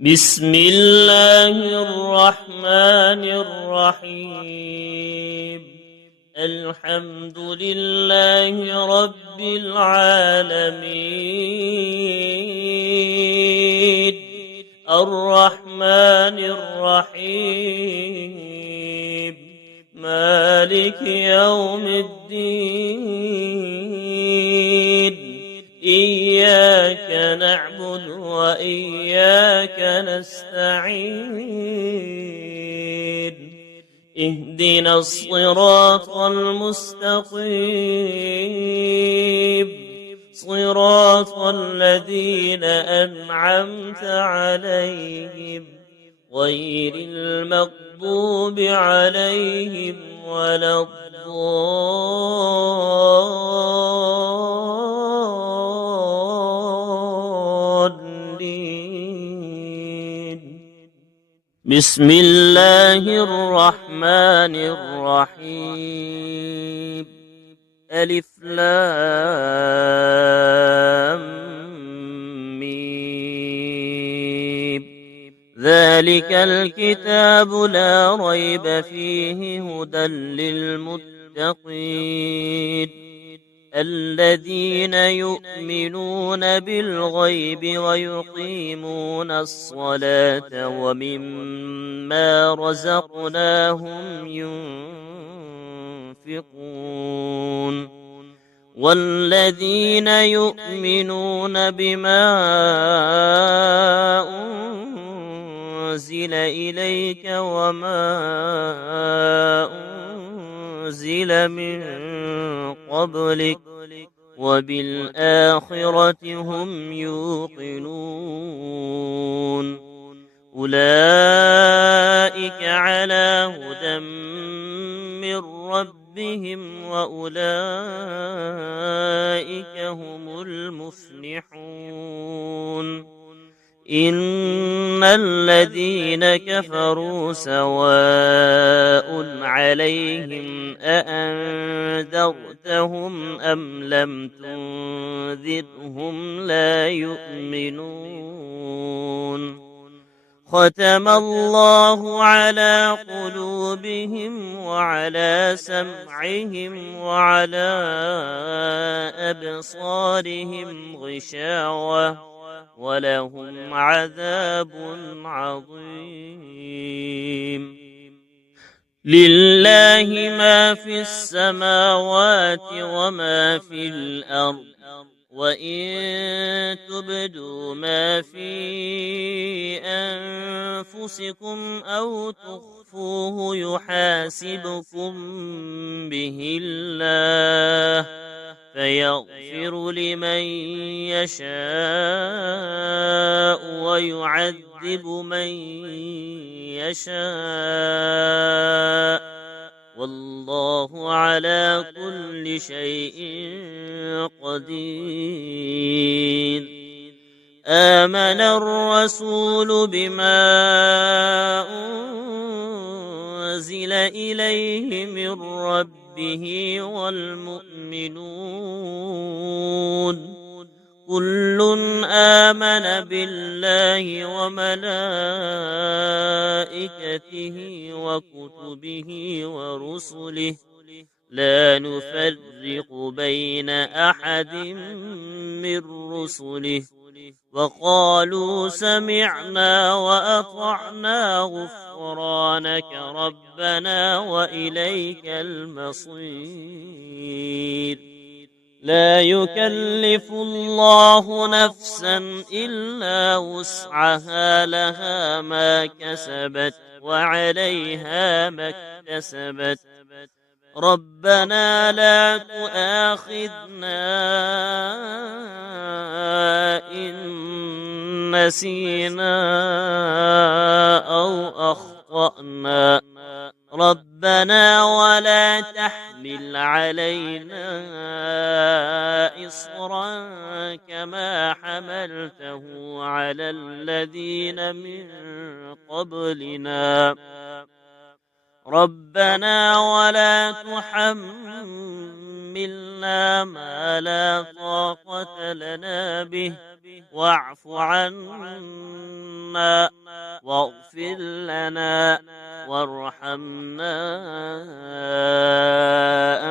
بسم الله الرحمن الرحيم. الحمد لله رب العالمين، الرحمن الرحيم، مالك يوم الدين. إياك نعبد وإياك نستعين. اهدنا الصراط المستقيم، صراط الذين أنعمت عليهم غير المغضوب عليهم ولا الضالين. بسم الله الرحمن الرحيم. ألف لام ميم. ذلك الكتاب لا ريب فيه هدى للمتقين، الذين يؤمنون بالغيب ويقيمون الصلاة ومما رزقناهم ينفقون، والذين يؤمنون بما أنزل إليك وما أنزل من قبلك وبالآخرة هم يوقنون. أولئك على هدى من ربهم وأولئك هم المفلحون. إن الذين كفروا سواء عليهم أأنذرتهم أم لم تنذرهم لا يؤمنون. ختم الله على قلوبهم وعلى سمعهم وعلى أبصارهم غشاوة ولهم عذاب عظيم. لله ما في السماوات وما في الأرض، وإن تبدوا ما في أنفسكم أو تخفوه يحاسبكم به الله، فيغفر لمن يشاء ويعذب من يشاء، والله على كل شيء قدير. آمن الرسول بما أنزل إليه من ربه والمؤمنون كل آمن بالله وملائكته وكتبه ورسله لا نفرق بين أحد من رسله، وقالوا سمعنا وأطعنا غفرانك ربنا وإليك المصير. لا يكلف الله نفسا إلا وسعها، لها ما كسبت وعليها ما اكتسبت. ربنا لا تؤاخذنا إن نسينا أو أخطأنا، ربنا ولا تحمل علينا إصرا كما حملته على الذين من قبلنا، ربنا ولا تحملنا ما لا طاقة لنا به واعف عنا عنا واغفر لنا وارحمنا،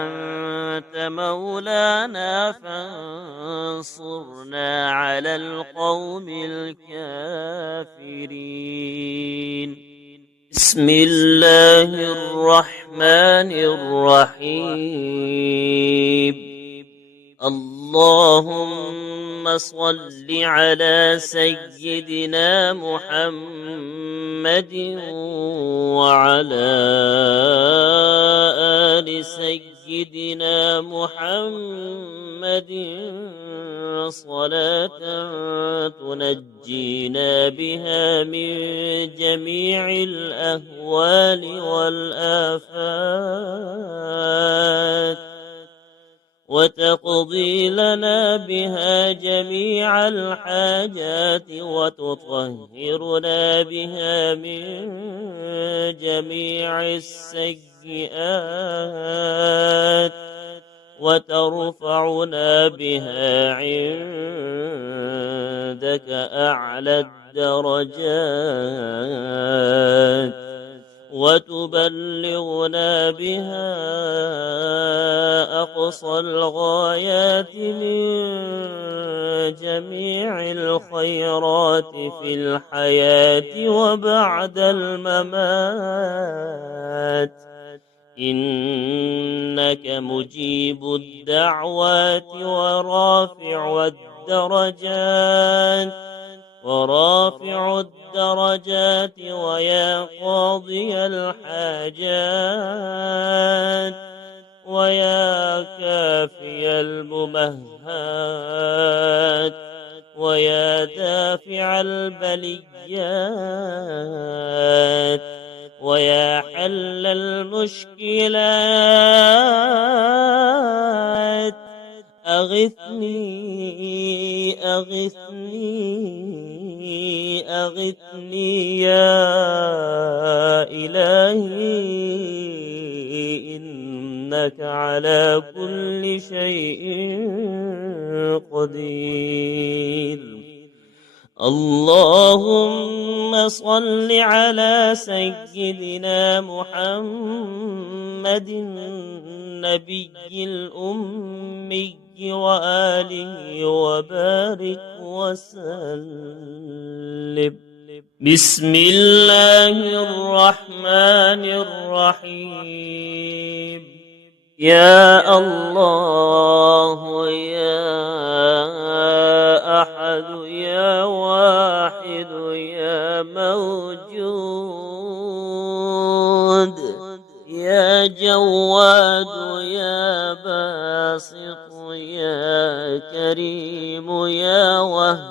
أنت مولانا فانصرنا على القوم الكافرين. بسم الله الرحمن الرحيم. اللهم صل على سيدنا محمد وعلى آل سيدنا محمد صلاة تنجينا بها من جميع الأهوال والآفات، وتقضي لنا بها جميع الحاجات، وتطهرنا بها من جميع السيئات، وترفعنا بها عندك أعلى الدرجات، وتبلغنا بها أقصى الغايات من جميع الخيرات في الحياة وبعد الممات، إنك مجيب الدعوات ورافع الدرجات ويا قاضي الحاجات، ويا كافي الممهات، ويا دافع البليات، ويا حل المشكلات، أغثني يا إلهي، إنك على كل شيء قدير. اللهم صل على سيدنا محمد النبي الأمي وآله وبارك وسلم. بسم الله الرحمن الرحيم. يا الله يا أحد يا واحد يا موجود، يا جواد يا باسط يا كريم يا وهاب،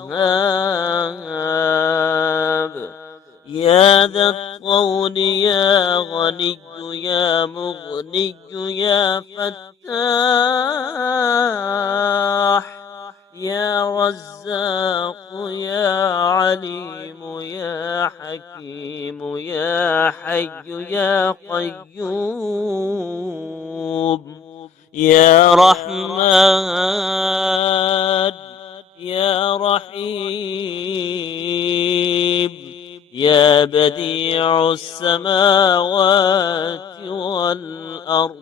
يا ذا الطول يا غني يا مغني يا فتاح، يا رزاق يا عليم يا حكيم يا حي يا قيوم، يا رحمن يا رحيم، يا بديع السماوات والأرض،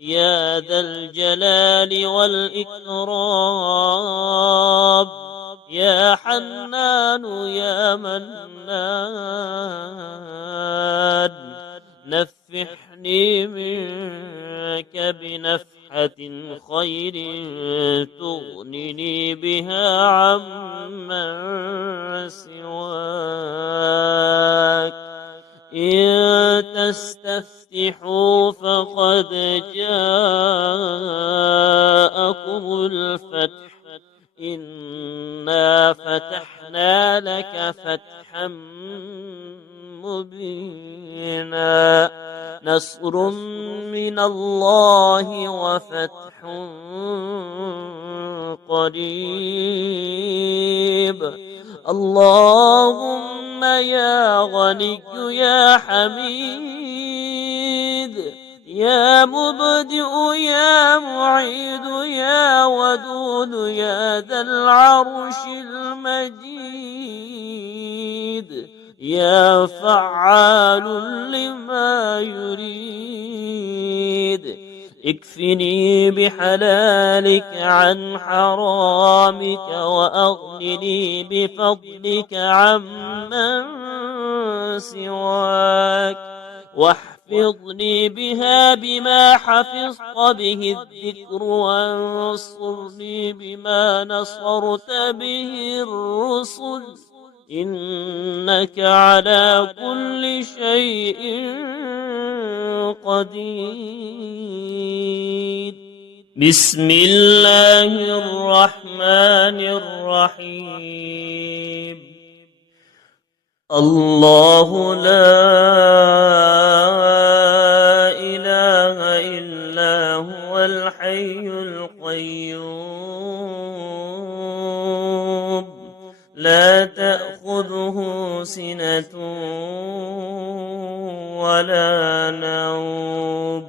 يا ذا الجلال والإكرام، يا حنان يا منان، نفحني منك بنفحة خير تغنني بها عمن سواك. إن تستفتحوا فقد جاءكم الفتح، إنا فتحنا لك فتحا مبينا، نصر من الله وفتح قريب. اللهم يا غني يا حميد، يا مبدئ يا معيد يا ودود يا ذا العرش المجيد، يا فعال لما يريد اكفني بحلالك عن حرامك وأغنني بفضلك عمن سواك واحفظني بها بما حفظت به الذكر وانصرني بما نصرت به الرسل إنك على كل شيء قدير. بسم الله الرحمن الرحيم. الله لا إله إلا هو الحي القيوم لا تأخذه سنة ولا نوم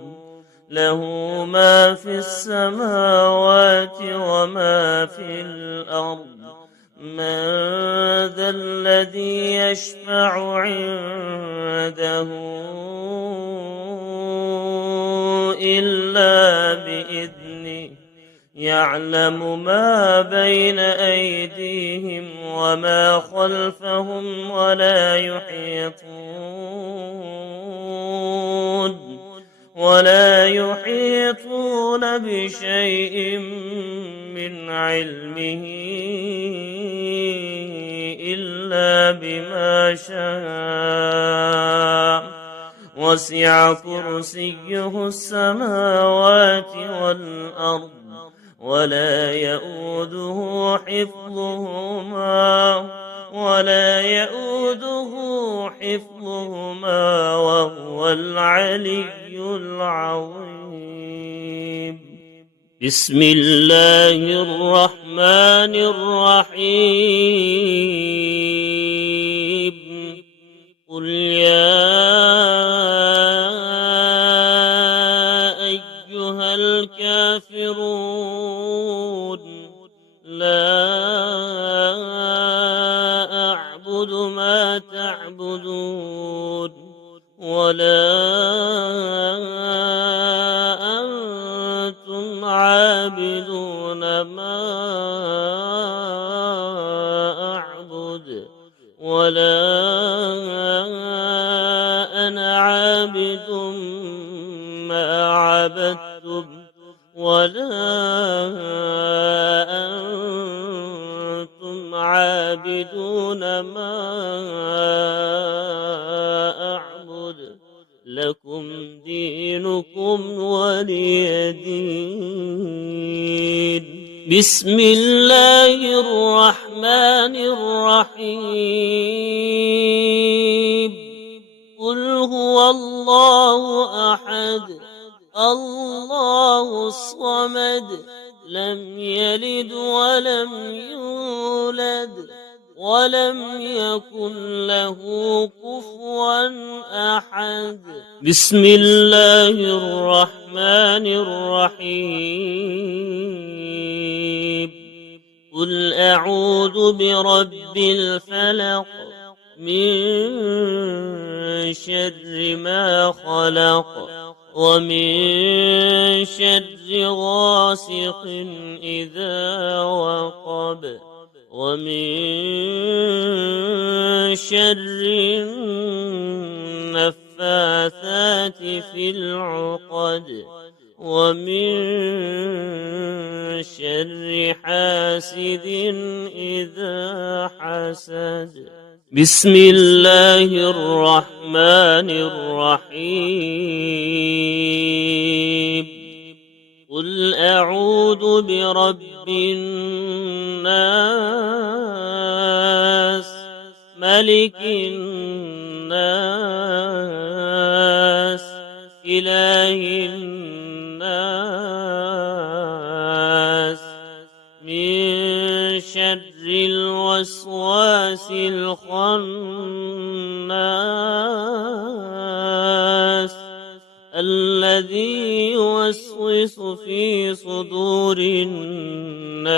له ما في السماوات وما في الأرض من ذا الذي يشفع عنده إلا بإذنه يعلم ما بين أيديهم وما خلفهم ولا يحيطون بشيء من علمه إلا بما شاء وسع كرسيه السماوات والأرض ولا يؤوده حفظهما وهو العلي العظيم. بسم الله الرحمن الرحيم. قل يا أيها الكافرون لا أعبد ما تعبدون ولا أنتم عابدون ما أعبد ولا أنا عابد ما عبدتم ولا أنتم عابدون ما أعبد لكم دينكم ولي دين. بسم الله الرحمن الرحيم. قل هو الله أحد الله الصمد لم يلد ولم يولد ولم يكن له كفوا أحد. بسم الله الرحمن الرحيم. قل أعوذ برب الفلق من شر ما خلق ومن شر غاسق إذا وقب ومن شر النفاثات في العقد ومن شر حاسد إذا حسد. بسم الله الرحمن الرحيم. قل أعوذ برب الناس ملك الناس إله الناس من شر الوسواس الخناس الذي يوسوس في صدور الناس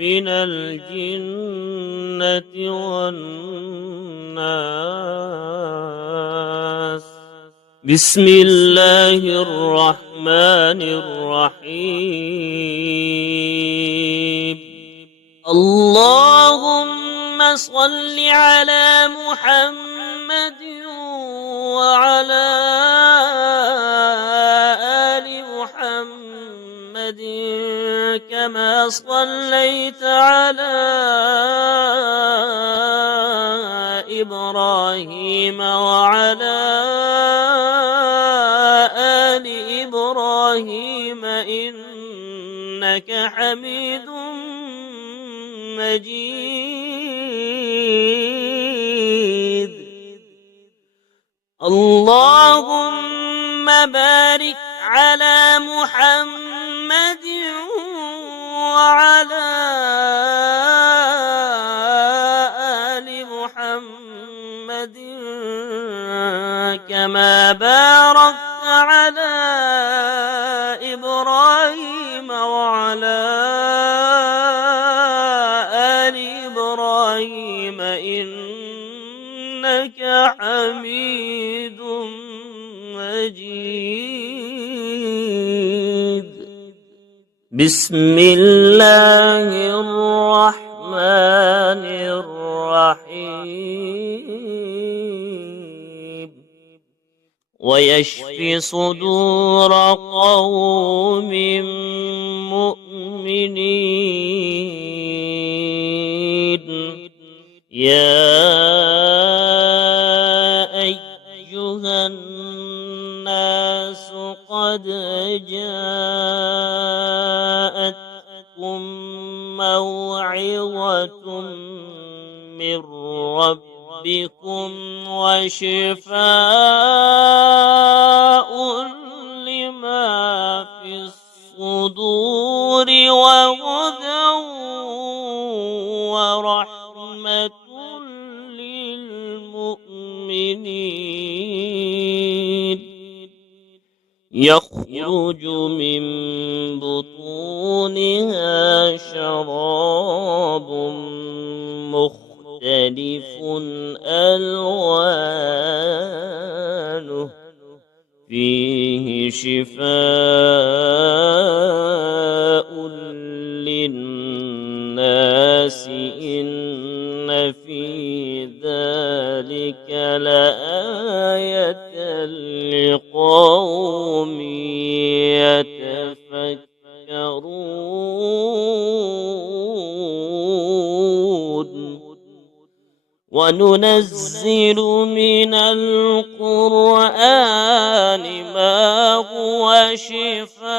من الجنة والناس. بسم الله الرحمن الرحيم. اللهم صل على محمد وعلى آل محمد كما صليت على إبراهيم وعلى آل إبراهيم إنك حميد مجيد. اللهم بارك على محمد وعلى آل محمد كما باركت على إبراهيم وعلى آل إبراهيم إنك حميد مجيد. بسم الله الرحمن الرحيم. ويشفي صدور قوم مؤمنين. يا أيها الناس قد جاءتكم موعظة من ربكم وشفاء لما في الصدور وهدى ورحمة للمؤمنين. يخرج من بطونها شراب مختلف ألوانه فيه شفاء للناس إن في ذلك لآية لقوم يتفكرون. وننزل من القرآن ما هو شفاء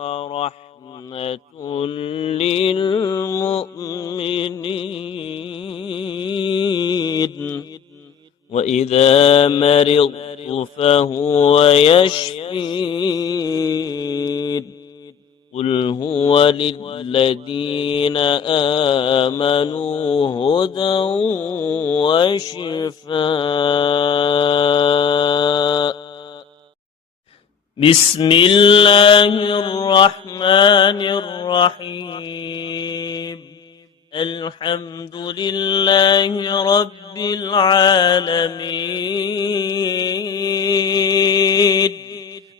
ورحمة للمؤمنين. وإذا مرضت فهو يشفين. قل هو للذين آمنوا هدى وشفاء. بسم الله الرحمن الرحيم. الحمد لله رب العالمين.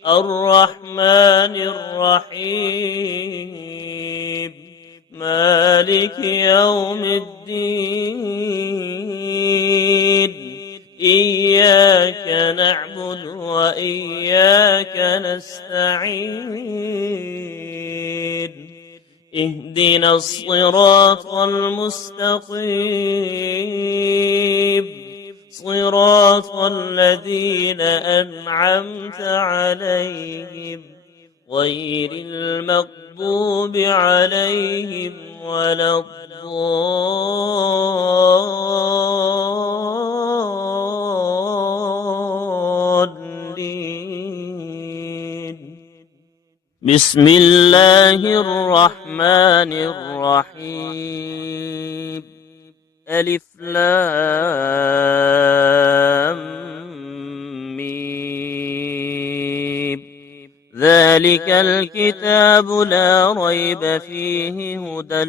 الرحمن الرحيم. مالك يوم الدين. إياك نعبد وإياك نستعين. اهدنا الصراط المستقيم. صراط الذين أنعمت عليهم غير المغضوب عليهم ولا الضالين. بسم الله الرحمن الرحيم. ألف لام ميم. ذلك الكتاب لا ريب فيه هدى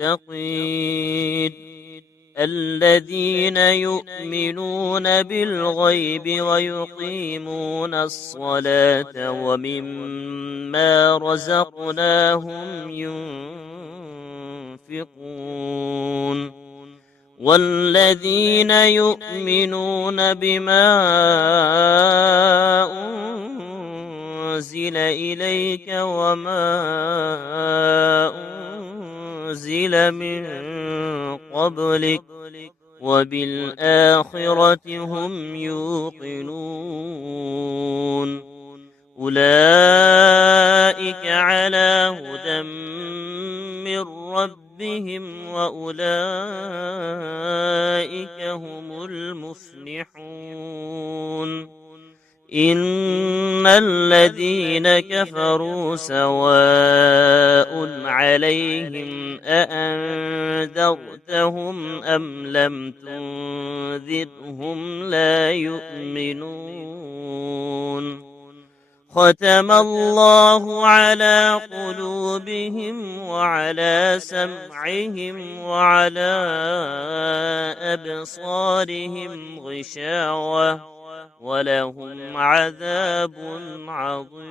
للمتقين الذين يؤمنون بالغيب ويقيمون الصلاة ومما رزقناهم ينفقون والذين يؤمنون بما أنزل إليك وما أنزل من قبلك وبالآخرة هم يوقنون أولئك على هدى من ربهم وأولئك هم المفلحون إن الذين كفروا سواء عليهم أأنذرتهم أم لم تنذرهم لا يؤمنون ختم الله على قلوبهم وعلى سمعهم وعلى أبصارهم غشاوة ولهم عذاب عظيم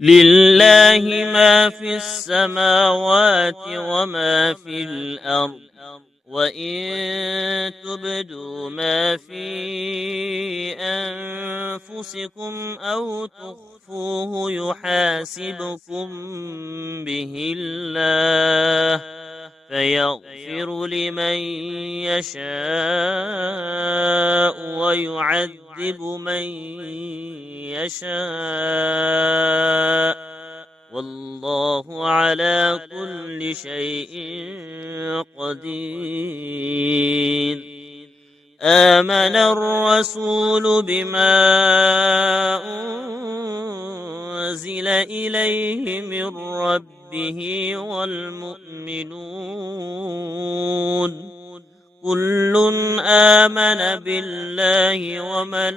لله ما في السماوات وما في الأرض وإن تبدوا ما في أنفسكم أو تخفوه يحاسبكم به الله فيغفر لمن يشاء ويعذب من يشاء والله على كل شيء قدير آمن الرسول بما أنزل إليه من ربه والمؤمنون كل آمن بالله وملائكته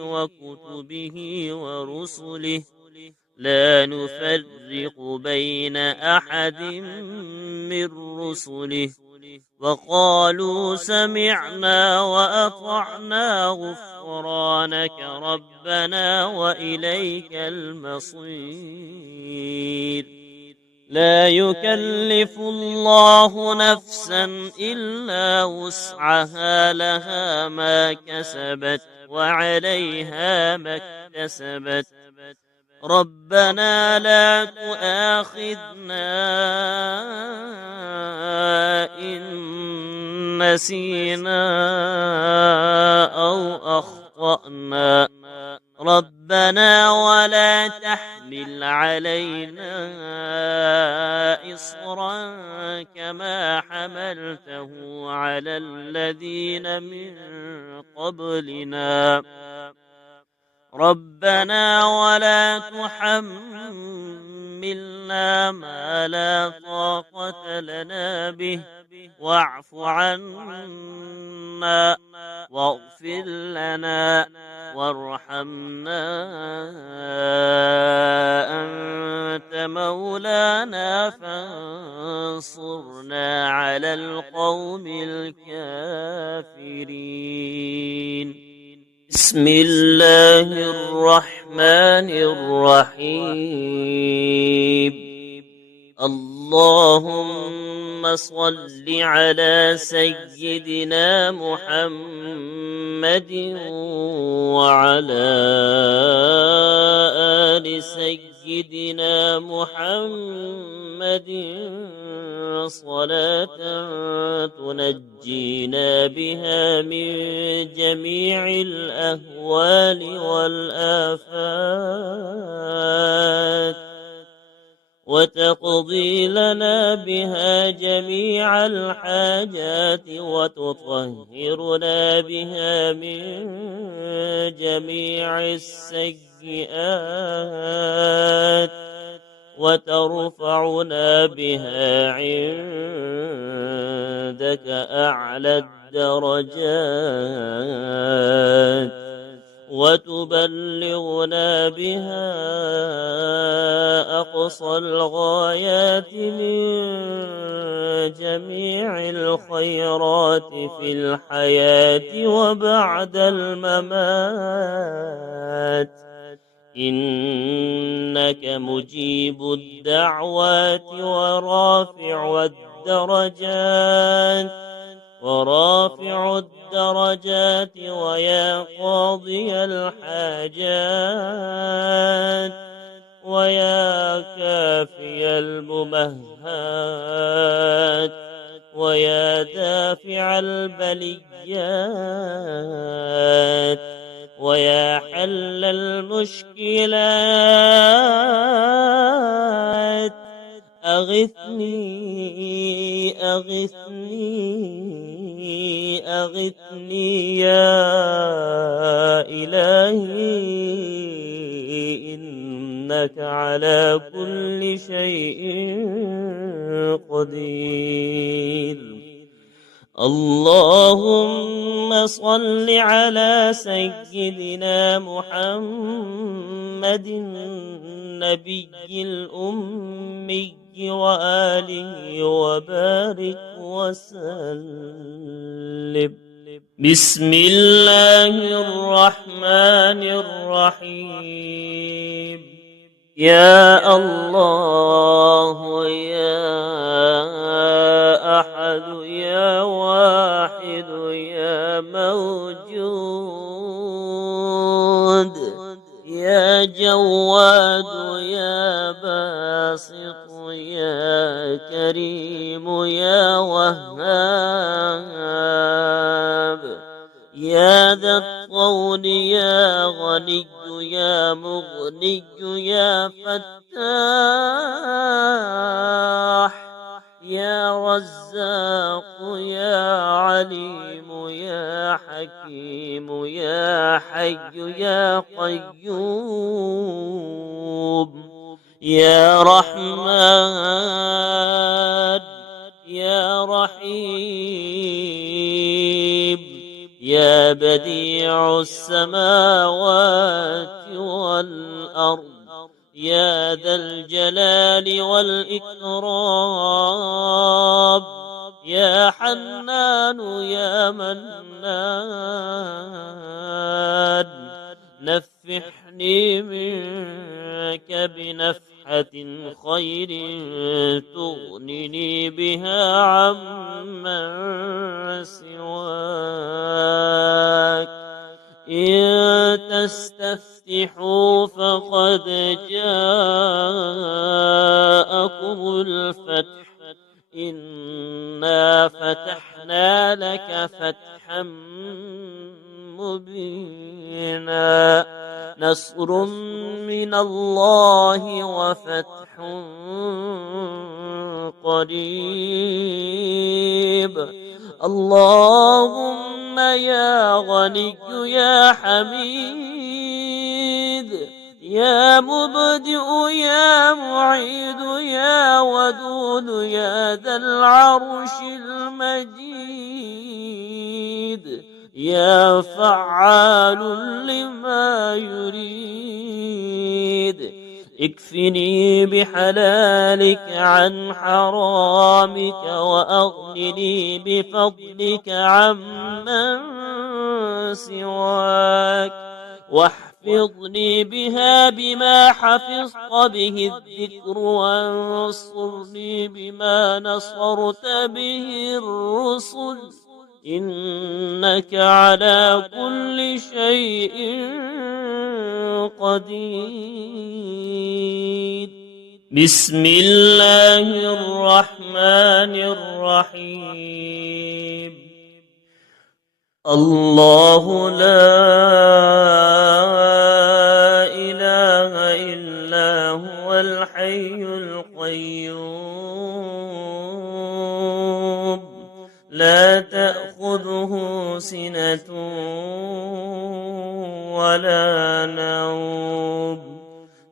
وكتبه ورسله لا نفرق بين أحد من رسله وقالوا سمعنا وأطعنا غفرانك ربنا وإليك المصير لا يكلف الله نفسا إلا وسعها لها ما كسبت وعليها ما اكتسبت ربنا لا تؤاخذنا إن نسينا أو أخطأنا ربنا ولا تحمل علينا إصرا كما حملته على الذين من قبلنا ربنا ولا تحملنا ما لا طاقة لنا به واعف عنا واغفر لنا وارحمنا أنت مولانا فانصرنا على القوم الكافرين بسم الله الرحمن الرحيم اللهم صل على سيدنا محمد وعلى آل سيدنا محمد صلاة تنجينا بها من جميع الأهوال والآفات وتقضي لنا بها جميع الحاجات وتطهرنا بها من جميع السيئات وترفعنا بها عندك أعلى الدرجات وتبلغنا بها أقصى الغايات من جميع الخيرات في الحياة وبعد الممات إنك مجيب الدعوات ورافع الدرجات ويا قاضي الحاجات ويا كافي الممهات ويا دافع البليات ويا حل المشكلات أغثني يا إلهي إنك على كل شيء قدير. اللهم صل على سيدنا محمد النبي الأمي وآله وبارك وسلم. بسم الله الرحمن الرحيم. يا الله يا أحد يا واحد يا موجود يا جواد يا باسط يا كريم يا وهاب يا ذا الطول يا غني يا مغني يا فتاح يا رزاق يا عليم يا حكيم يا حي يا قيوم يا رحمن يا رحيم يا بديع السماوات والأرض يا ذا الجلال والإكرام يا حنان يا منان نفحني منك بنفحة خير تغنني بها عمن سواك إن تستفتحوا فقد جاءكم الفتح إنا فتحنا لك فتحا مبينا نصر من الله وفتح قريب. اللهم يا غني يا حميد يا مبدئ يا معيد يا ودود يا ذا العرش المجيد يا فعال لما يريد اكفني بحلالك عن حرامك وأغنني بفضلك عمن سواك واحفظني بها بما حفظت به الذكر وانصرني بما نصرت به الرسل إنك على كل شيء قدير. بسم الله الرحمن الرحيم. الله لا إله إلا هو الحي القيوم لا تأخذه سنة ولا نوم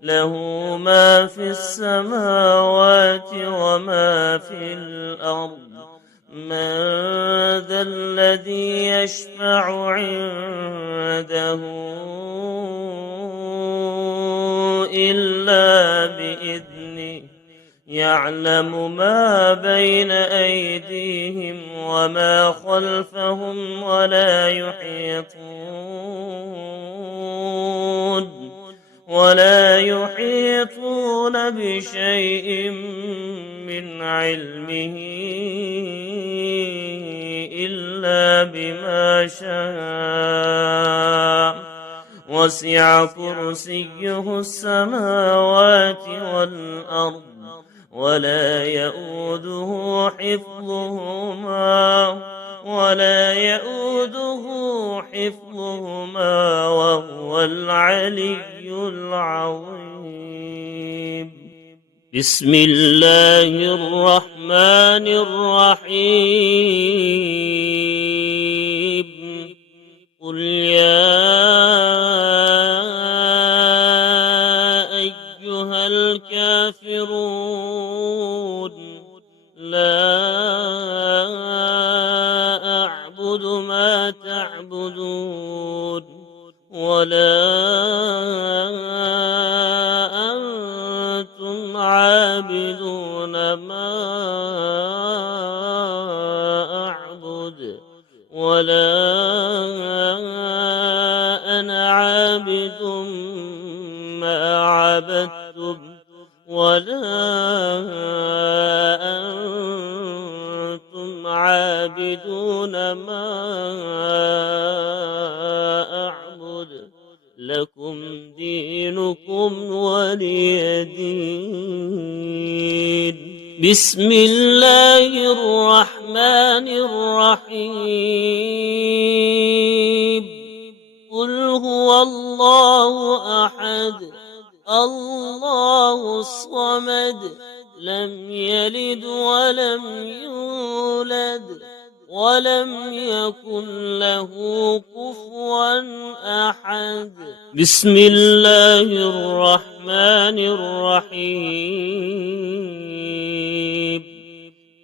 له ما في السماوات وما في الأرض من ذا الذي يشفع عنده إلا بإذنه يعلم ما بين أيديهم وما خلفهم ولا يحيطون بشيء من علمه إلا بما شاء وسع كرسيه السماوات والأرض ولا يؤوده حفظهما وهو العلي العظيم. بسم الله الرحمن الرحيم. قل يا أيها الكافرون لا أعبد ما تعبدون ولا أنتم عابدون ما أعبد ولا أنا عابد ما عبدتم ولا أنتم عابدون ما أعبد لكم دينكم ولي دين. بسم الله الرحمن الرحيم. قل هو الله أحد الله الصمد لم يلد ولم يولد ولم يكن له كفوا أحد. بسم الله الرحمن الرحيم.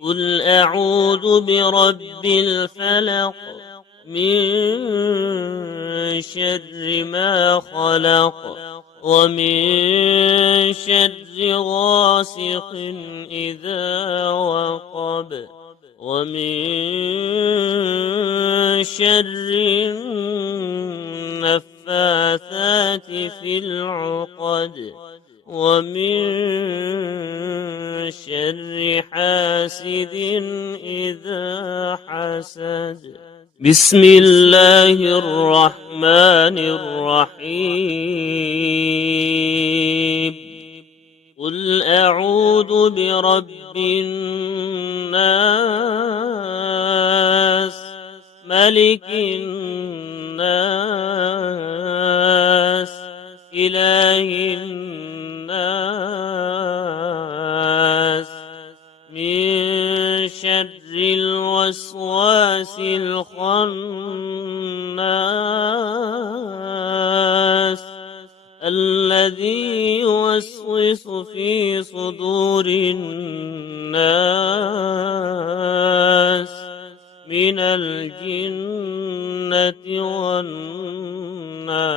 قل أعوذ برب الفلق من شر ما خلق ومن شر غاسق إذا وقب ومن شر النفاثات في العقد ومن شر حاسد إذا حسد. بسم الله الرحمن الرحيم. قل أعوذ برب الناس ملك الناس إله الناس من شر الوسواس الخناس الذي يوسوس في صدور الناس من الجنة والناس.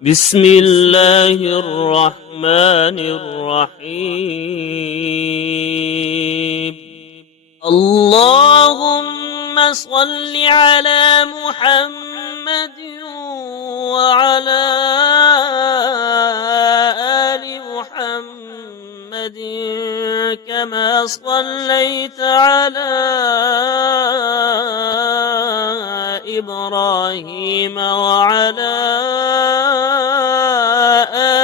بسم الله الرحمن الرحيم. اللهم صل على محمد وعلى آل محمد كما صليت على إبراهيم وعلى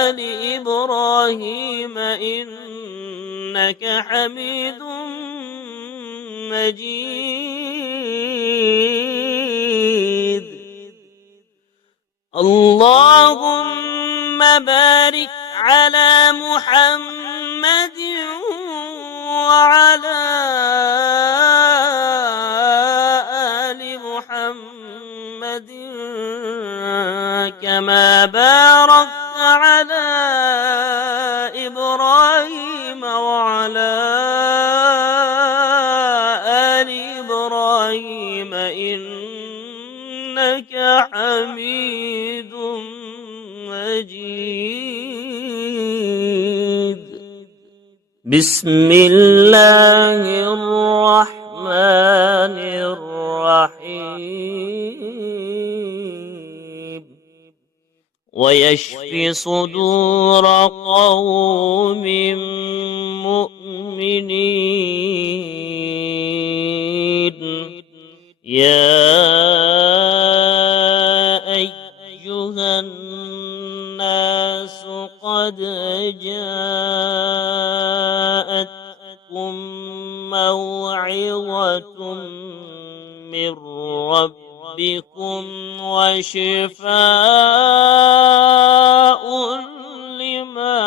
آل إبراهيم إنك حميد مجيد. اللهم بارك على محمد وعلى آل محمد كما باركت على إبراهيم وعلى آل إبراهيم إنك حميد مجيد. بسم الله الرحمن الرحيم. ويشفي صدور قوم مؤمنين. يا أيها الناس قد جاءتكم موعظة من ربكم وشفاء لما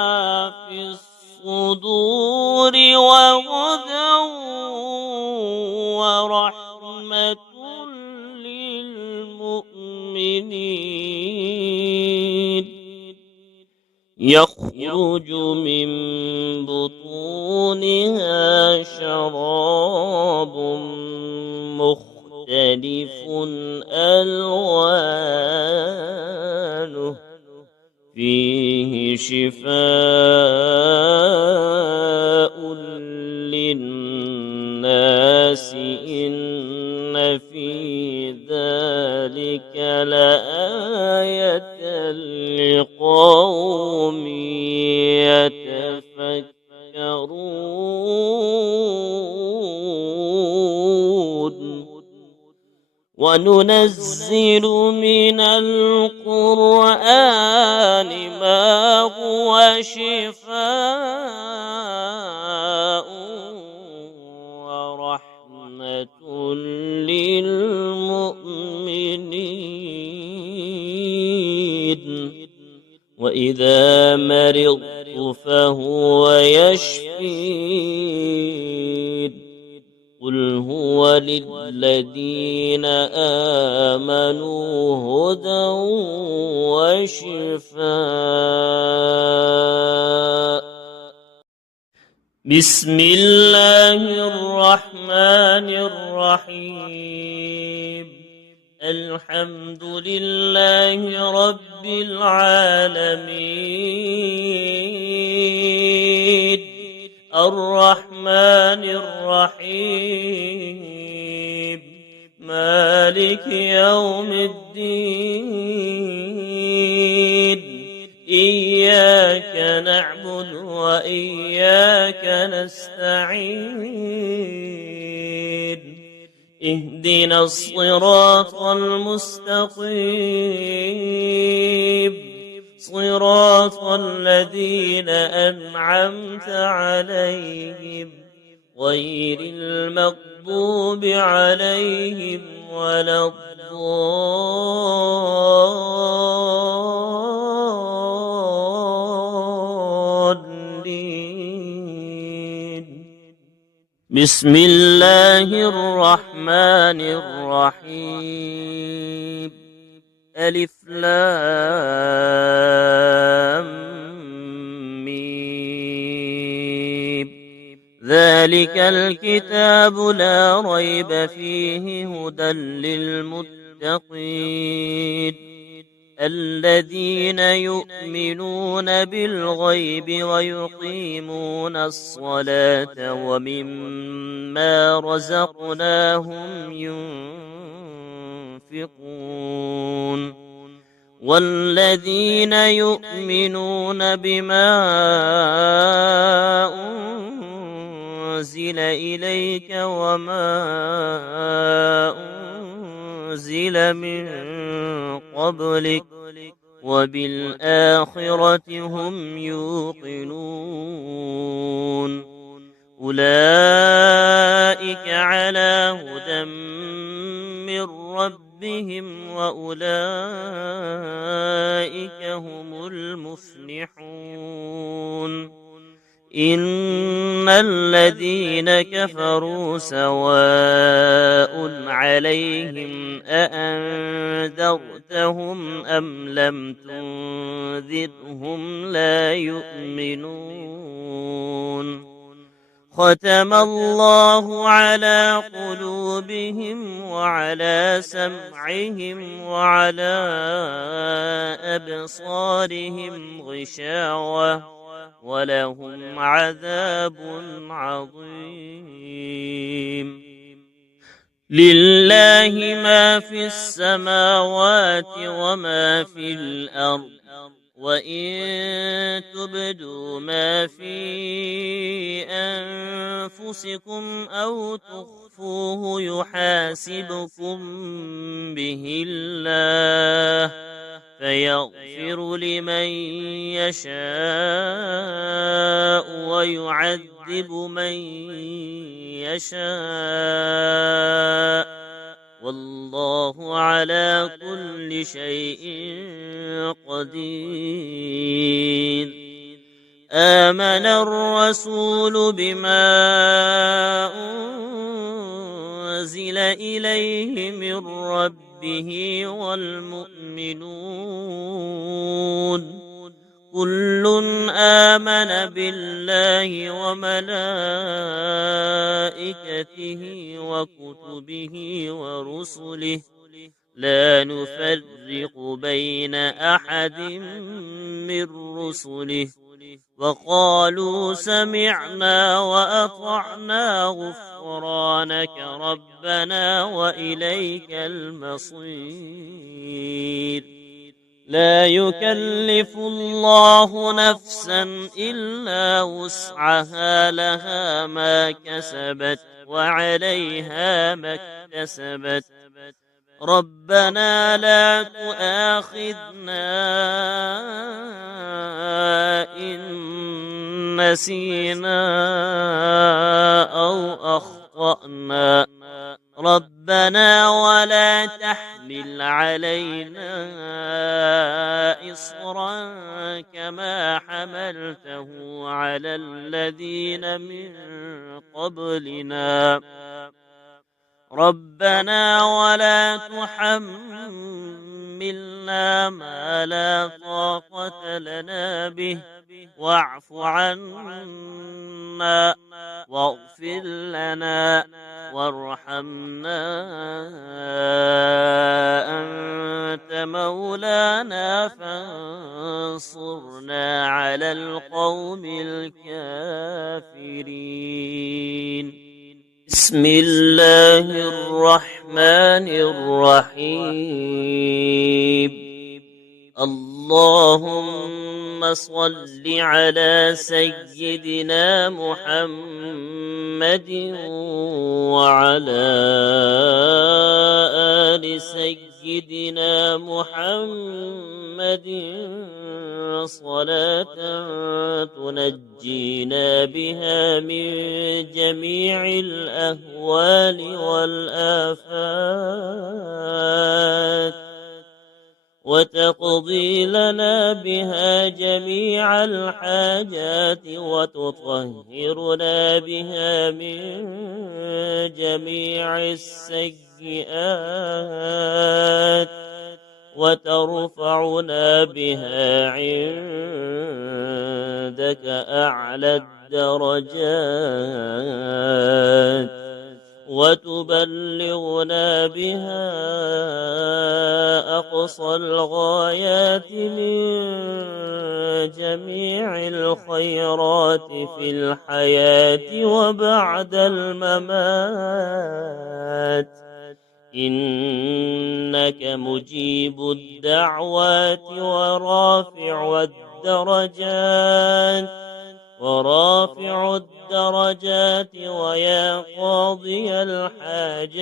في الصدور وهدى ورحمة للمؤمنين. يخرج من بطونها شراب مختلف ألوانه فيه شفاء للناس إن في ذلك لآية لقوم يتفكرون. وننزل من القرآن ما هو شفاء ورحمة للمؤمنين. وإذا مرضت فهو يشفين. قل هو للذين آمنوا هدى وشفاء. بسم الله الرحمن الرحيم. الحمد لله رب العالمين. الرحمن الرحيم. مالك يوم الدين. إياك نعبد وإياك نستعين. اهدنا الصراط المستقيم. صراط الذين أنعمت عليهم غير المغضوب عليهم ولا الضالين. بسم الله الرحمن الرحيم. ألف لام ميم. ذلك الكتاب لا ريب فيه هدى للمتقين الذين يؤمنون بالغيب ويقيمون الصلاة ومما رزقناهم ينفقون. والذين يؤمنون بما أنزل إليك وما أنزل من قبلك وبالآخرة هم يوقنون. أولئك على هدى من ربهم وأولئك هم المفلحون. إن الذين كفروا سواء عليهم أأنذرتهم أم لم تنذرهم لا يؤمنون ختم الله على قلوبهم وعلى سمعهم وعلى أبصارهم غشاوة ولهم عذاب عظيم لله ما في السماوات وما في الأرض وإن تبدوا ما في أنفسكم أو تخفوه يحاسبكم به الله فيغفر لمن يشاء ويعذب من يشاء والله على كل شيء قدير آمن الرسول بما أنزل إليه من ربه والمؤمنون كل آمن بالله وملائكته وكتبه ورسله لا نفرق بين أحد من رسله وقالوا سمعنا وأطعنا غفرانك ربنا وإليك المصير لا يكلف الله نفسا إلا وسعها لها ما كسبت وعليها ما اكتسبت ربنا لا تؤاخذنا إن نسينا أو أخطأنا ربنا ولا تحمل علينا إصرا كما حملته على الذين من قبلنا ربنا ولا تحملنا ما لا طاقة لنا به واعف عنا واغفر لنا وارحمنا أنت مولانا فانصرنا على القوم الكافرين بسم الله الرحمن الرحيم اللهم صل على سيدنا محمد وعلى آل سيدنا محمد صلاة تنجينا بها من جميع الأهوال والآفات وتقضي لنا بها جميع الحاجات وتطهرنا بها من جميع السيئات وترفعنا بها عندك أعلى الدرجات وتبلغنا بها أقصى الغايات من جميع الخيرات في الحياة وبعد الممات إنك مجيب الدعوات ورافع الدرجات ويا قاضي الحاجات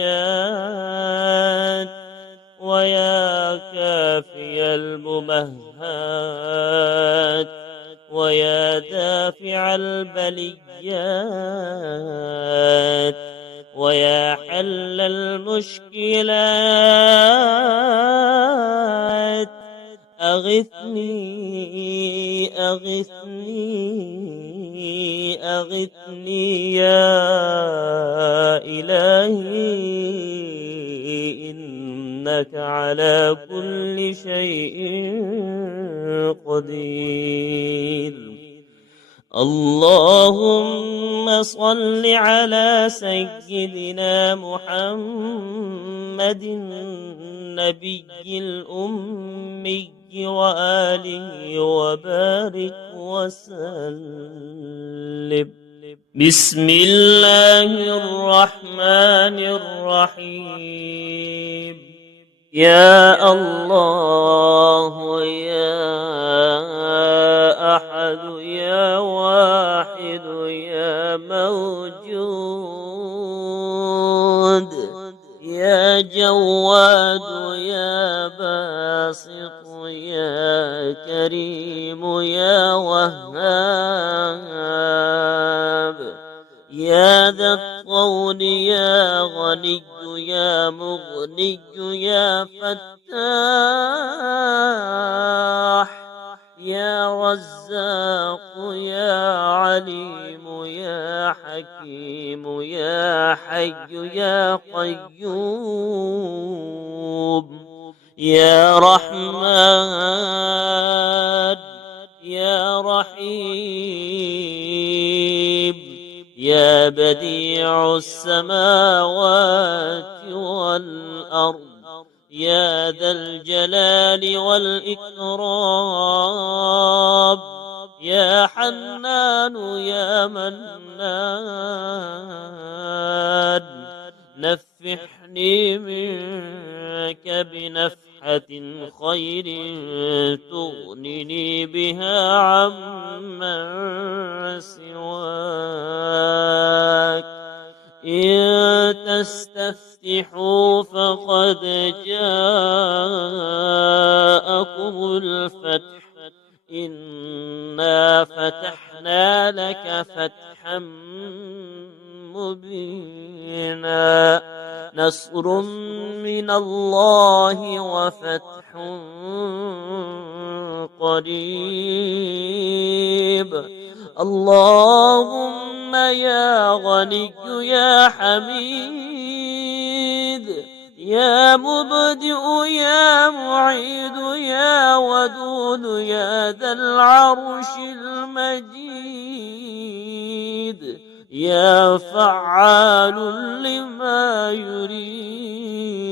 ويا كافي الممهات ويا دافع البليات ويا حل المشكلات أغثني أغثني يا إلهي إنك على كل شيء قدير. اللهم صل على سيدنا محمد النبي الأمي وآله وبارك وسلم. بسم الله الرحمن الرحيم. يا الله يا أحد يا واحد يا موجود يا جواد يا باسط يا كريم يا وهاب يا ذا الطول يا غني يا مغني يا فتاح يا رزاق يا عليم يا حكيم يا حي يا قيوم يا رحمن يا رحيم يا بديع السماوات والأرض يا ذا الجلال والإكرام يا حنان يا منان نفحني منك بنفحة خير تغنني بها عمن سواك. إن تستفتحوا فقد جاءكم الفتح إنا فتحنا لك فتحا مبينا نصر من الله وفتح قريب. اللهم يا غني يا حميد يا مبدئ يا معيد يا ودود يا ذا العرش المجيد يا فعال لما يريد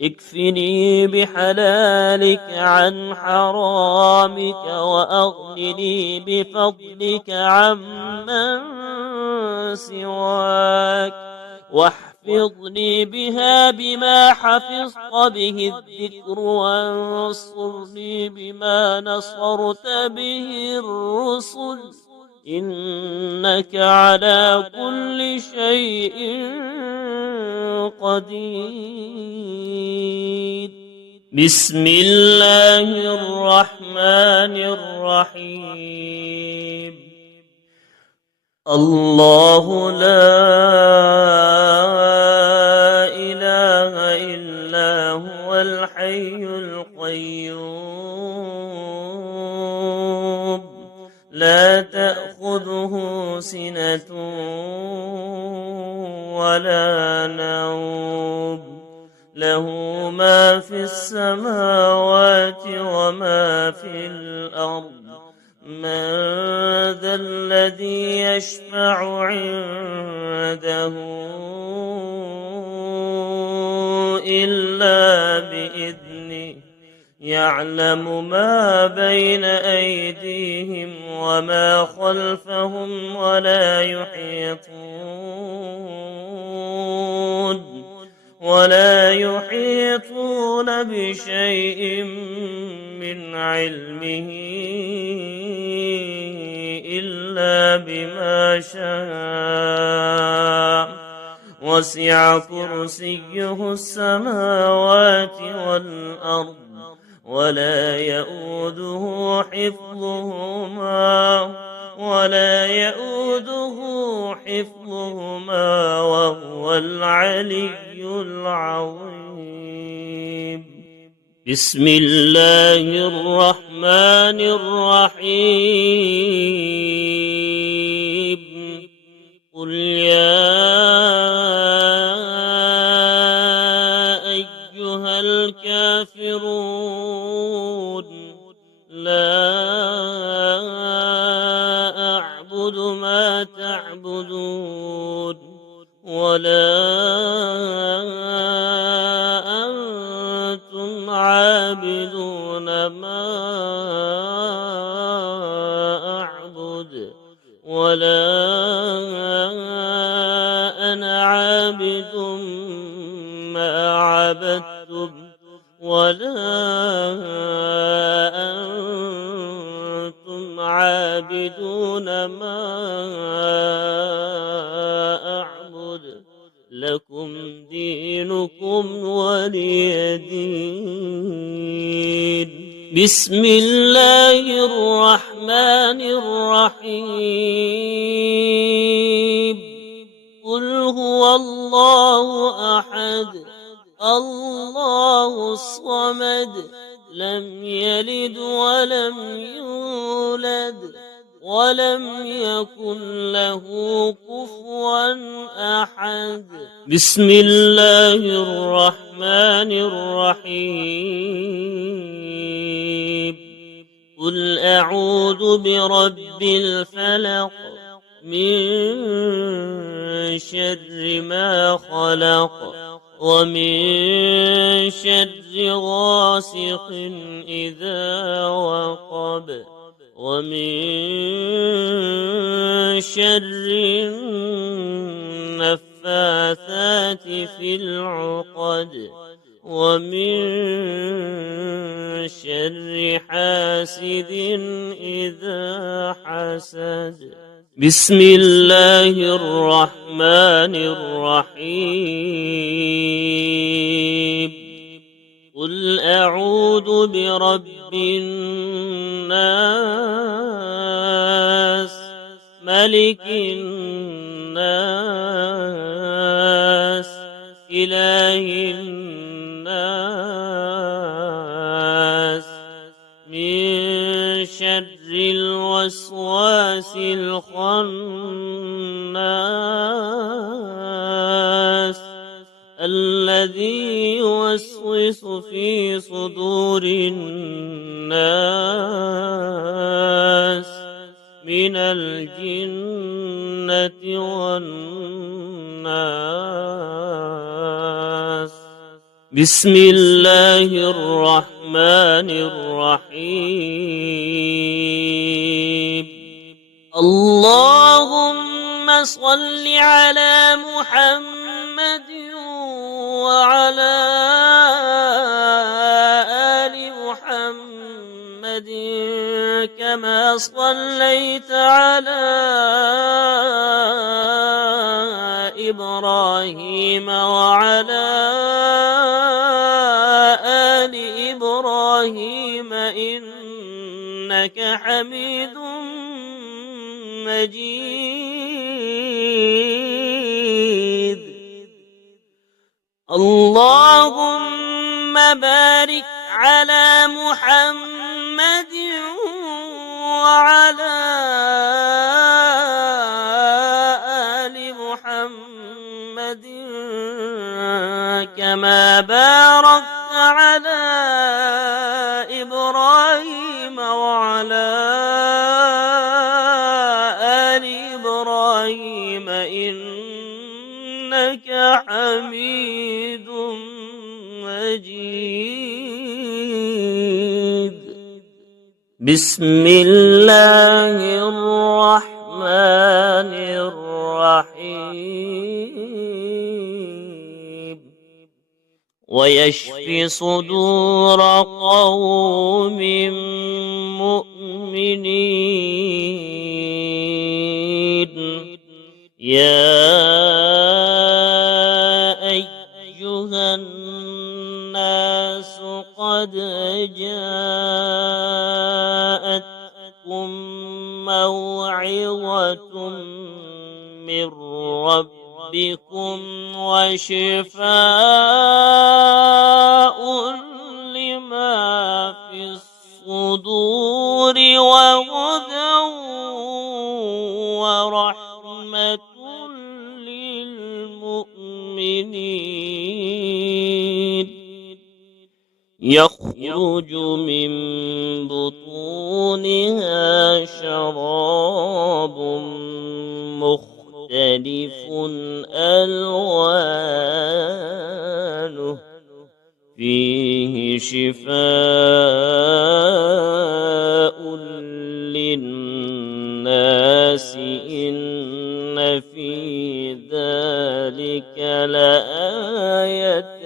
اكفني بحلالك عن حرامك وأغنني بفضلك عمن سواك واحفظني بها بما حفظت به الذكر وانصرني بما نصرت به الرسل إنك على كل شيء قدير. بسم الله الرحمن الرحيم. الله لا إله إلا هو الحي القيوم لا تأخذه سنة ولا نوم له ما في السماوات وما في الأرض من ذا الذي يشفع عنده إلا بإذنه يعلم ما بين أيديهم وما خلفهم ولا يحيطون بشيء من علمه إلا بما شاء وسع كرسيه السماوات والأرض ولا يؤوده حفظهما وهو العلي العظيم. بسم الله الرحمن الرحيم. يا أيها الكافرون لا أعبد ما تعبدون ولا أنتم عابدون ما أعبد ولا أنا عابد ما عبدتم ولا أنتم عابدون ما أعبد لكم دينكم ولي دين. بسم الله الرحمن الرحيم. قل هو الله أحد الله الصمد لم يلد ولم يولد ولم يكن له كفوا أحد. بسم الله الرحمن الرحيم. قل أعوذ برب الفلق من شر ما خلق ومن شر غاسق إذا وقب ومن شر النفاثات في العقد ومن شر حاسد إذا حسد. بسم الله الرحمن الرحيم. قل أعوذ برب الناس ملك الناس إله الناس من شر الوسواس الخناس الذي يوسوس في صدور الناس من الجنة والناس. بسم الله الرحمن الرحيم. اللهم صل على محمد وعلى آل محمد كما صليت على إبراهيم وعلى آل إبراهيم إنك حميد مجيد. اللهم بارك على محمد وعلى آل محمد كما باركت على إبراهيم وعلى آل إبراهيم إنك حميد مجيد. بسم الله الرحمن الرحيم. ويشفي صدور قوم مؤمنين. يا أيها الناس قد جاءتكم موعظة من ربكم وشفاء لما في الصدور وهدى ورحمة يخرج من بطونها شراب مختلف ألوانه فيه شفاء للناس إن في ذلك لآية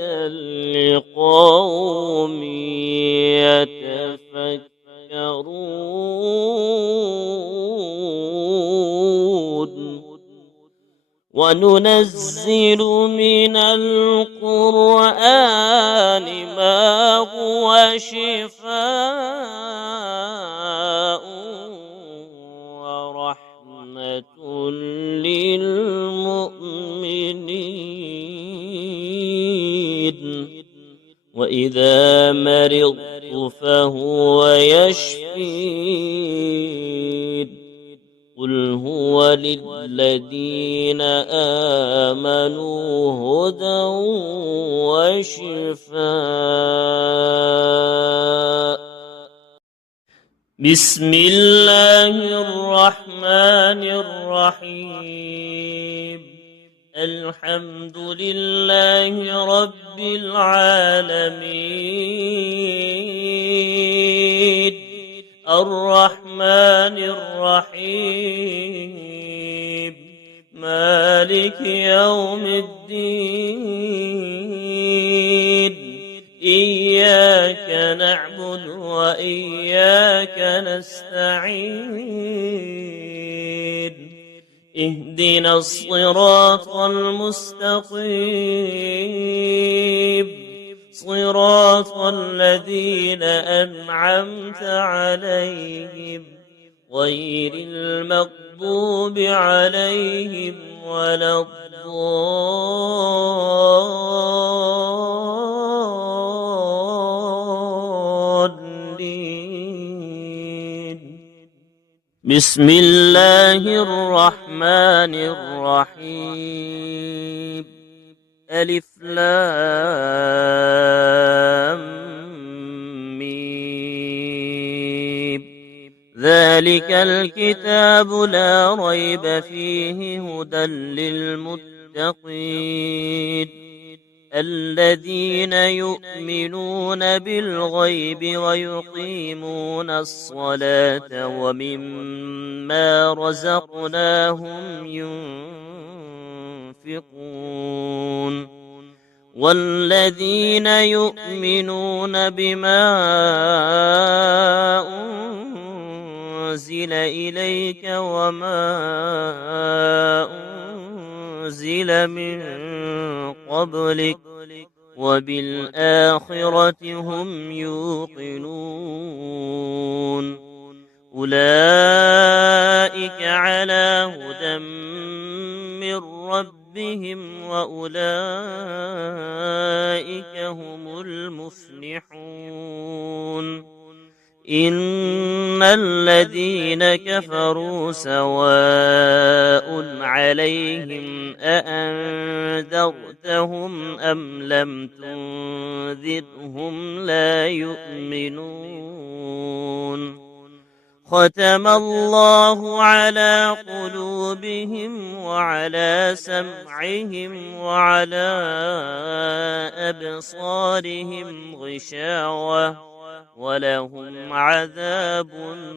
لقوم يتفكرون وننزل من القرآن ما هو شفاء ورحمة للمؤمنين وإذا مرضت فهو يشفين قل هو للذين آمنوا هدى وشفاء. بسم الله الرحمن الرحيم. الحمد لله رب العالمين الرحمن الرحيم مالك يوم الدين إياك نعبد وإياك نستعين اهدنا الصراط المستقيم صراط الذين أنعمت عليهم غير المغضوب عليهم ولا الضالين. بسم الله الرحمن الرحيم. ألف لام ميم ذلك الكتاب لا ريب فيه هدى للمتقين الذين يؤمنون بالغيب ويقيمون الصلاة ومما رزقناهم ينفقون والذين يؤمنون بما أنزل إليك وما أنزل من قبلك وبالآخرة هم يوقنون أولئك على هدى من ربهم وأولئك هم المفلحون. إن الذين كفروا سواء عليهم أأنذرتهم أم لم تنذرهم لا يؤمنون. ختم الله على قلوبهم وعلى سمعهم وعلى أبصارهم غشاوة ولهم عذاب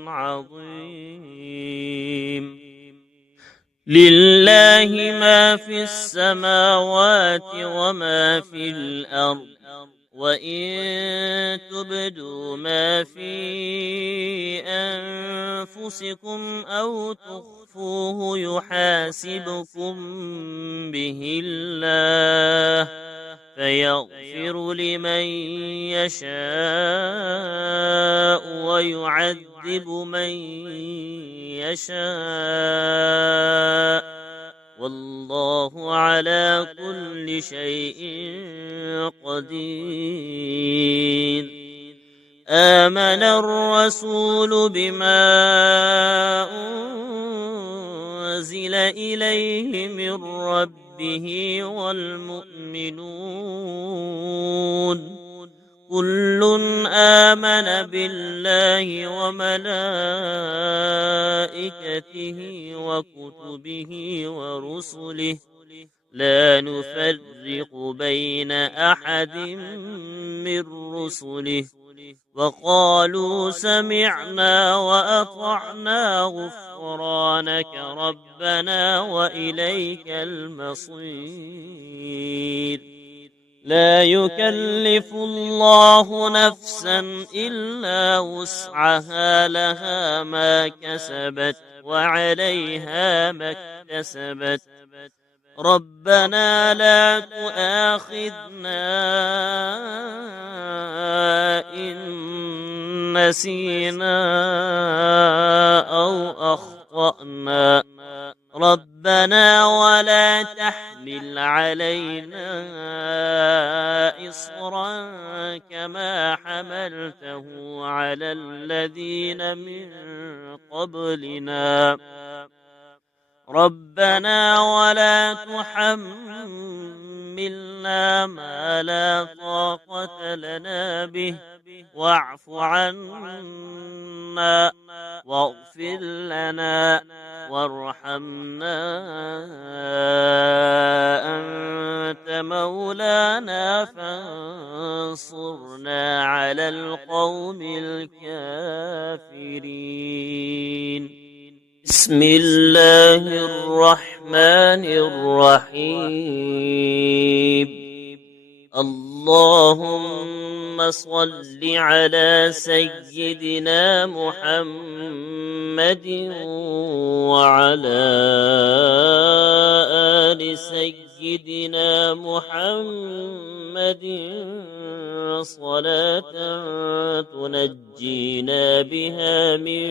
عظيم. لله ما في السماوات وما في الأرض وإن تبدوا ما في أنفسكم أو تخفوه يحاسبكم به الله فيغفر لمن يشاء ويعذب من يشاء والله على كل شيء قدير. آمن الرسول بما أنزل إليه من ربه والمؤمنون كل الله وملائكته وكتبه ورسله لا نفرق بين أحد من رسله وقالوا سمعنا وأطعنا غفرانك ربنا وإليك المصير لا يكلف الله نفسا إلا وسعها لها ما كسبت وعليها ما اكتسبت ربنا لا تؤاخذنا إن نسينا أو أخطأنا ربنا ولا تحمل علينا إصرا كما حملته على الذين من قبلنا ربنا ولا تحملنا ما لا طاقة لنا به واعف عنا واغفر لنا وارحمنا أنت مولانا فانصرنا على القوم الكافرين بسم الله الرحمن الرحيم اللهم صل على سيدنا محمد وعلى آل سيدنا محمد صلاة تنجينا بها من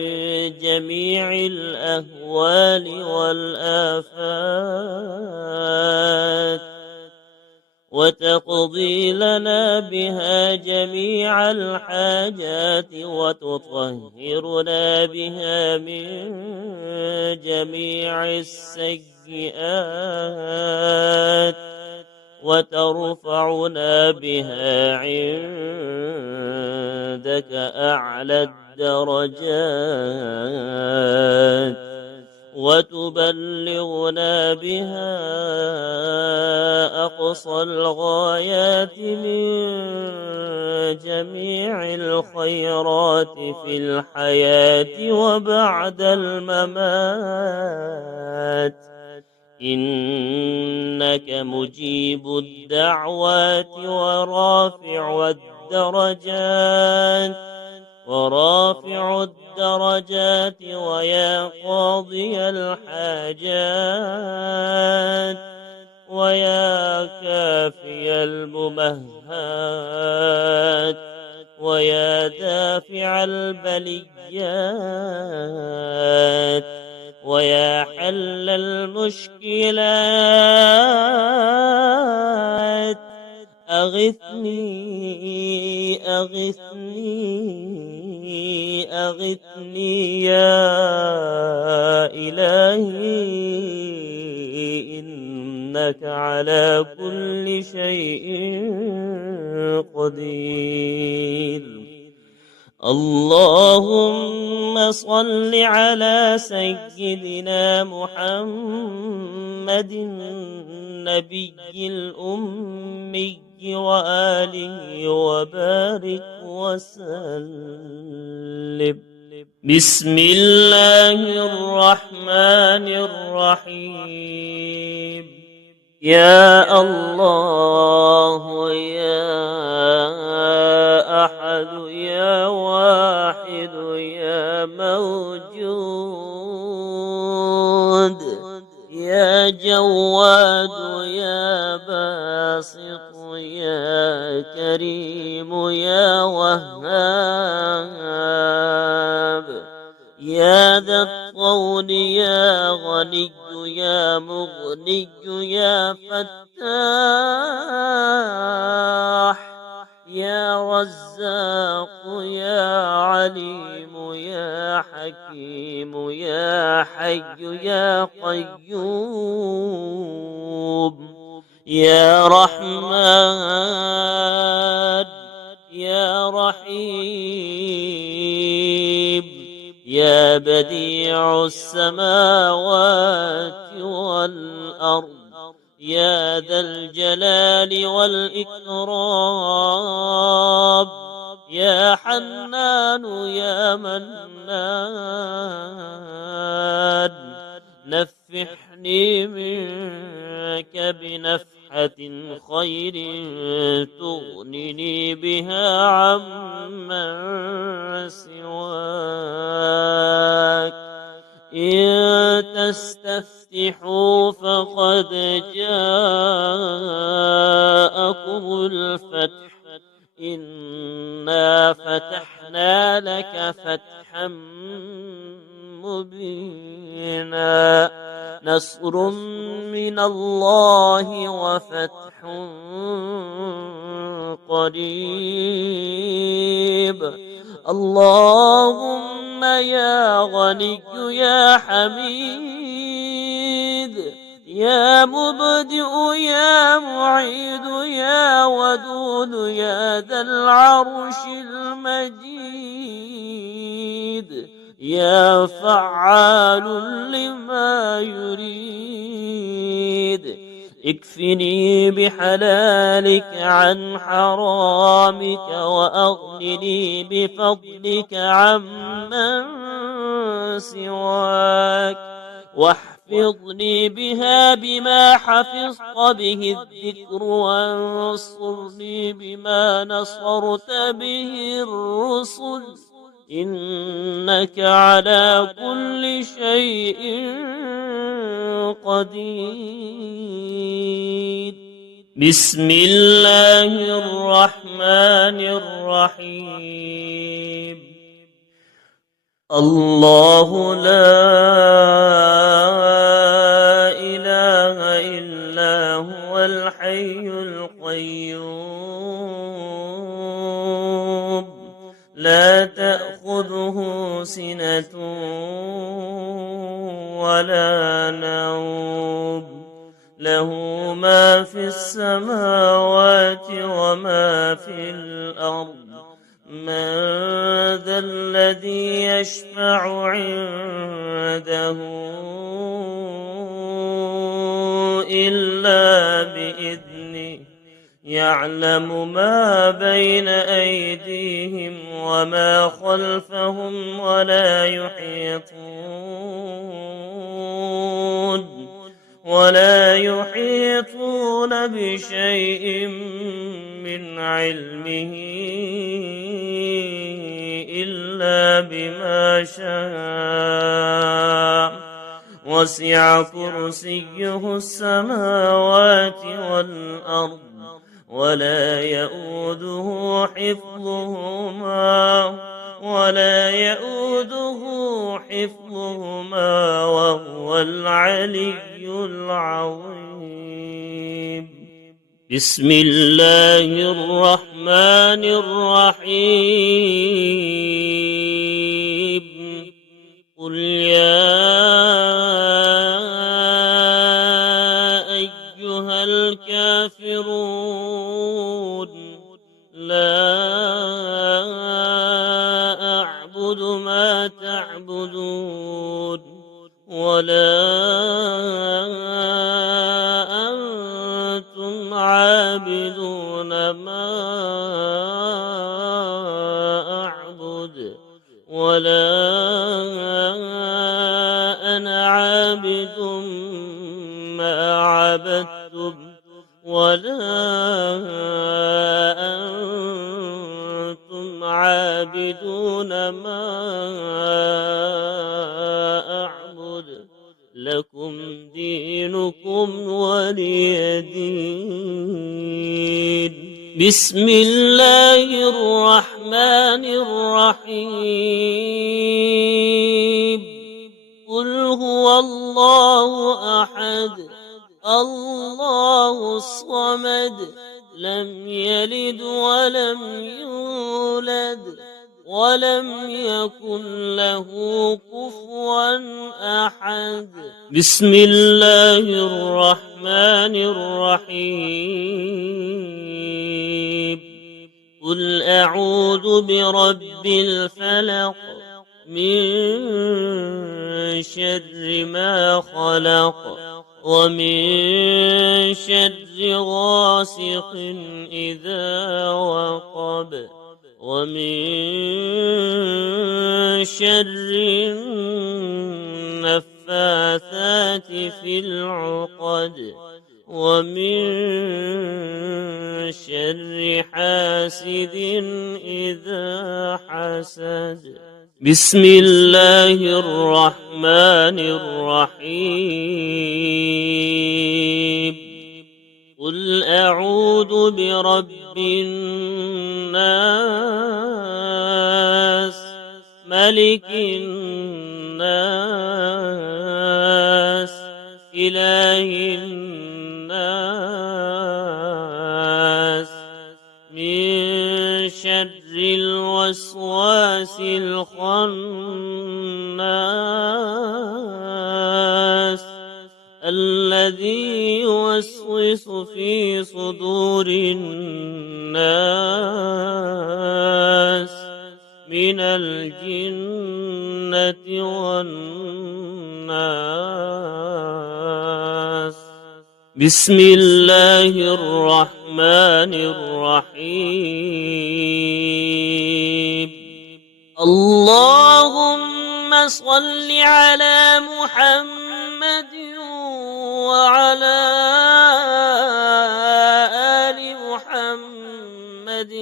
جميع الأهوال والآفات وتقضي لنا بها جميع الحاجات وتطهرنا بها من جميع السيئات وترفعنا بها عندك أعلى الدرجات وتبلغنا بها أقصى الغايات من جميع الخيرات في الحياة وبعد الممات إنك مجيب الدعوات ورافع الدرجات ويا قاضي الحاجات ويا كافي الممهات ويا دافع البليات ويا حل المشكلات أغثني يا إلهي إنك على كل شيء قدير اللهم صل على سيدنا محمد النبي الأمي وآله وبارك وسلم بسم الله الرحمن الرحيم يا الله يا أحد يا واحد يا موجود يا جواد يا باسط يا كريم يا وهاب يا ذا الطول يا غني يا مغني يا فتاح يا رزاق يا عليم يا حكيم يا حي يا قيوم يا رحمن يا رحيم يا بديع السماوات والأرض يا ذا الجلال والإكرام يا حنان يا منان نفحني منك بنفحة خير تغنني بها عمن سواك إن تستفتحوا فقد جاءكم الفتح إنا فتحنا لك فتحا مبينا نصر من الله وفتح قريب اللهم يا غني يا حميد يا مبدئ يا معيد يا ودود يا ذا العرش المجيد يا فعال لما يريد اكفني بحلالك عن حرامك وأغنني بفضلك عمن سواك واحفظني بها بما حفظت به الذكر وانصرني بما نصرت به الرسل إنك على كل شيء قدير بسم الله الرحمن الرحيم الله لا إله إلا هو الحي القيوم لا تأخذه سنة ولا نوم له ما في السماوات وما في الأرض من ذا الذي يشفع عنده إلا بإذنه يعلم ما بين أيديهم وما خلفهم ولا يحيطون بشيء من علمه إلا بما شاء وسع كرسيه السماوات والأرض ولا يؤوده حفظهما وهو العلي العظيم بسم الله الرحمن الرحيم قل يا أيها الكافرون لا أعبد ما تعبدون ولا أنتم عابدون ما أعبد ولا أنا عابد ما عبدتم ولا أنتم عابدون ما أعبد لكم دينكم ولي دين بسم الله الرحمن الرحيم قل هو الله أحد الله الصمد لم يلد ولم يولد ولم يكن له كفوا أحد بسم الله الرحمن الرحيم قل أعوذ برب الفلق من شر ما خلق ومن شر غاسق إذا وقب ومن شر النفاثات في العقد ومن شر حاسد إذا حسد. بسم الله الرحمن الرحيم. قل أعوذ برب الناس ملك الناس إله الناس من شر الوسواس الخناس الذي يوسوس في صدور الناس من الجنة والناس. بسم الله الرحمن الرحيم. اللهم صل على محمد وعلى آل محمد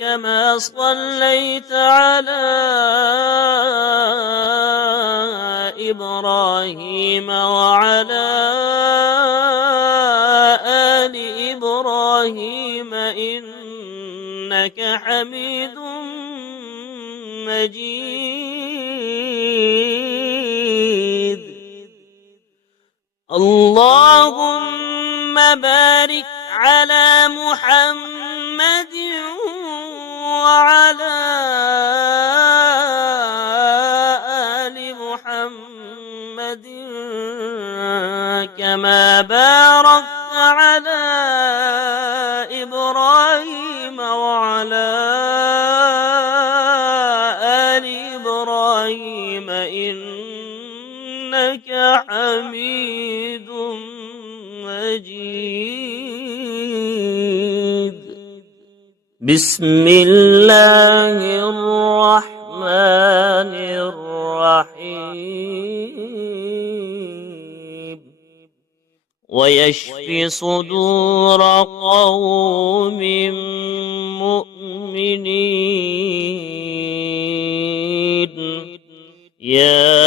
كما صليت على إبراهيم وعلى آل إبراهيم إنك حميد مجيد. اللهم بارك على محمد وعلى آل محمد كما باركت على إبراهيم وعلى آل إبراهيم إنك حميد مجيد. بسم الله الرحمن الرحيم. ويشفي صدور قوم مؤمنين. يا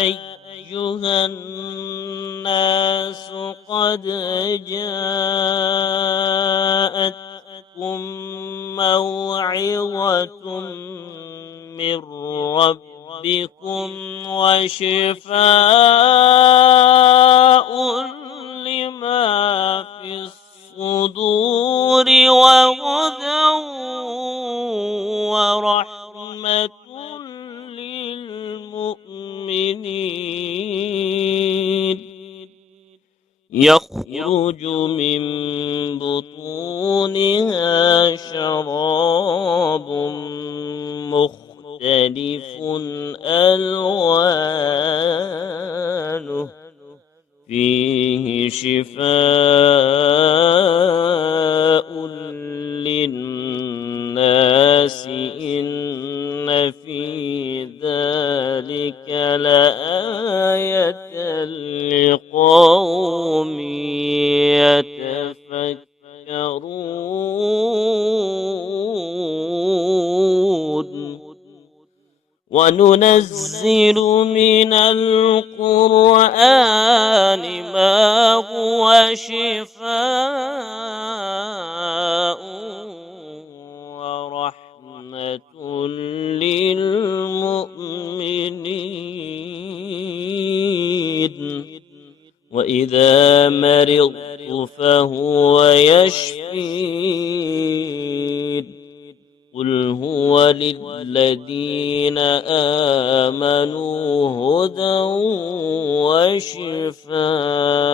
أيها الناس قد جاءتكم موعظة من ربكم وشفاء لما في الصدور وهدى ورحمة للمؤمنين. يخرج من بطونها شراب مختلف ألوانه فيه شفاء للناس إن في ذلك لآية لقوم يتفكرون. وننزل من القرآن ما هو شفاء ورحمة للمؤمنين. وإذا مرضت فهو يشفين. قل هو للذين آمنوا هدى وشفاء.